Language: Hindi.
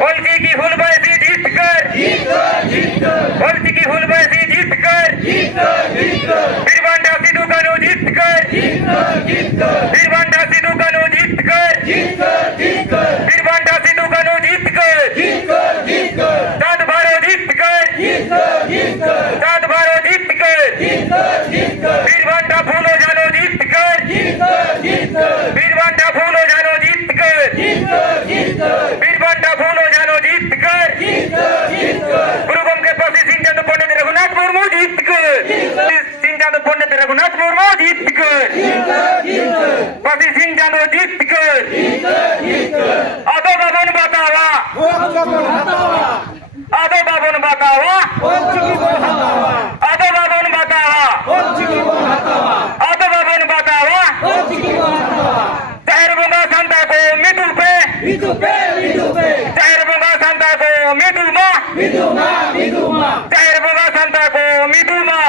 बोलती की हुलबाजी जीत कर बोलती की हुलबाजी जीत कर बिरबांडा सिद्धू कानू जीत कर बिरबांडा सिद्धू कानू जीत कर बिरबांडा सिद्धू कानू जीत कर दाद भारो जीत कर दाद भारो जीत कर बिरबांडा फूलो जानो जीत कर बिरबांडा फूलो जानो जीत कर बिरबांडा फूलो जानो जीत कर गुरुगम के पासी सिंह चंद पंडित रघुनाथ मुर्मू जीत कर सिंह चंद पंडित रघुनाथ मुर्मू जीत कर पासी सिंह चंद जीत कर आदो बाबन बतावा आदो बाबन बतावा आदो बाबन बतावा आदो बाबन बतावा चार बोंगा संता को मिटू पे चार बोंगा संता को मिटू मा चार बोंगा संता को मिटू मा